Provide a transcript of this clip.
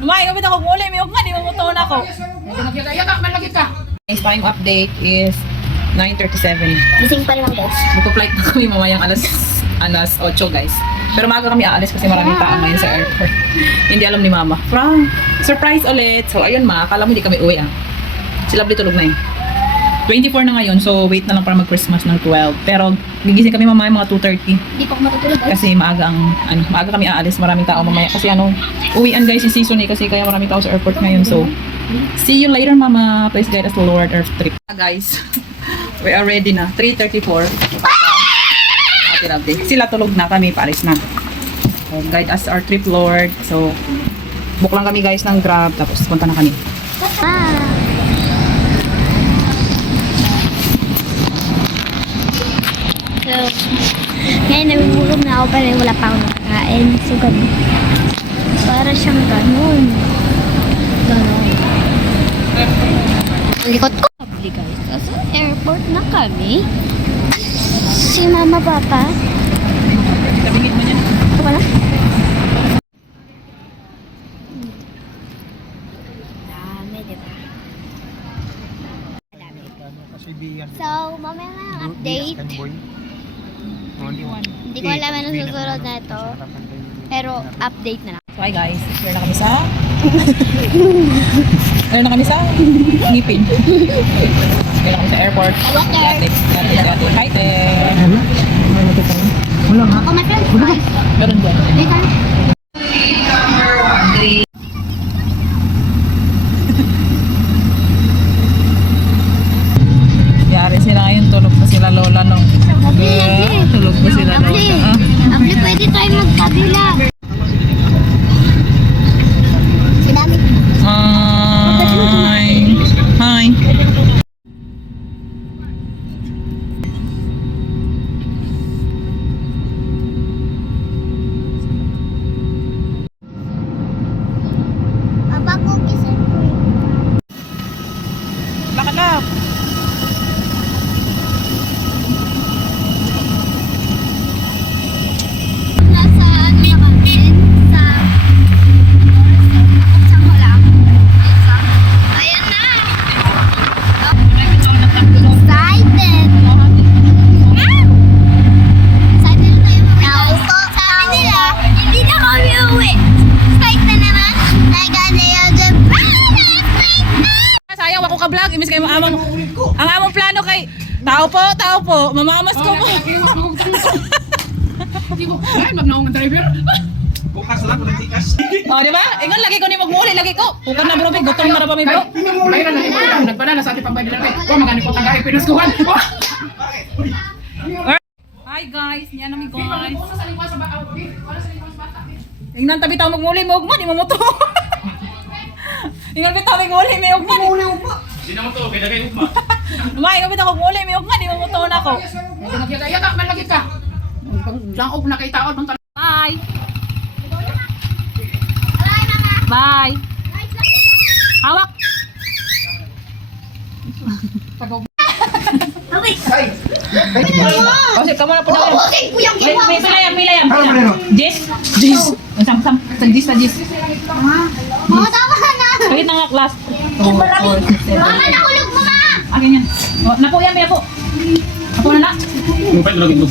Lumayan kami ako muli, may ugma, di mo mutuon ako. Guys, time update is 9:37. Gising pa naman guys. Magpa-flight na kami mamayang alas 8 guys. Pero maaga kami aalis kasi maraming tao ngayon sa airport. Hindi alam ni mama. Frank, surprise ulit. So ayun ma, akala mo hindi kami uwi ah. Si Lovely tulog na yun. 24 na ngayon, so wait na lang para mag-Christmas ng 12. Pero gigising kami mamaya mga 2:30. Hindi pa ako matutulog guys. Kasi maaga kami aalis, maraming tao mamaya. Kasi uwian guys yung season kasi kaya maraming tao sa airport ngayon. So, see you later mama. Please guide us to Lord our trip. Guys, we are ready na. 3:34. Ate Lovely. Sila tulog na, kami paalis na. So, guide us our trip Lord. So, book lang kami guys ng Grab, tapos punta na kami. So, ngayon namimulog na ako pero wala pa akong nakakain. So, gabi. Para siyang ganun. Ganun. Ang likod ko. Lovely guys. Sa airport na kami. Si mama, papa. Tabingin mo niya. Ito pala. Dami, diba? So, mamaya na ang update. Hindi ko alam ano susunod na ito. Pero, update na lang. So, hi guys. Here na kami sa... Here na kami sa... Ngipin. Here na kami sa airport. Water. Hi there. Wala nga. Ako, my friend. Meron dyan. Dito. Yari sila ngayon. Tulog pa sila lola no. Tulog pa sila lola. Abli, pwede tayo magkabila. Sinami. Hi. Hi. Papa ko, kisin ko. Lakad na. Nasa ano na kami? Sa... Buksan ko lang. Ayan na! Excited! Excited na tayo mamaya. Sabi nila, hindi na kami uwi. Excited na naman. Sayang ako ka-vlog. Imbis kayo ang among plano kay tao po. Mamamas ko mo. Ay, magnaong ang driver. Bukas lang, politikas. Oh, di ba? Ingon lagi ko ni magmuli lagi ko. Kukan na bro, big gutom na ra pa mi bro. Bayaran na ito. Nagpadala sa ating pambayad natin. Oh, magani po tagay. Pinaskuhan. Hi guys, niyan namin guys. Wala sa lingkwas sa bata. Wala sa lingkwas bata. Ingnan tabi taw magmuli mo ugma di mo moto. Ingnan bitaw magmuli may ugma. Hindi naman to, kaya kayo ugma. Lumayan bitaw magmuli may ugma di mo moto na ako. Yata, man lagi ka. Lang na kay taon. Bye. Bye. Hawak. Oh, sige, kamu na po na. Okay, kuyang Pila yan. Jis. Sam. Jis. Mga tama na! Pagit na nga class. 2, 4, 6, 7. Mama, nahulog mo ma! Akin yan. Napo yan, may apo. Apo na na. Mupay lagi ito.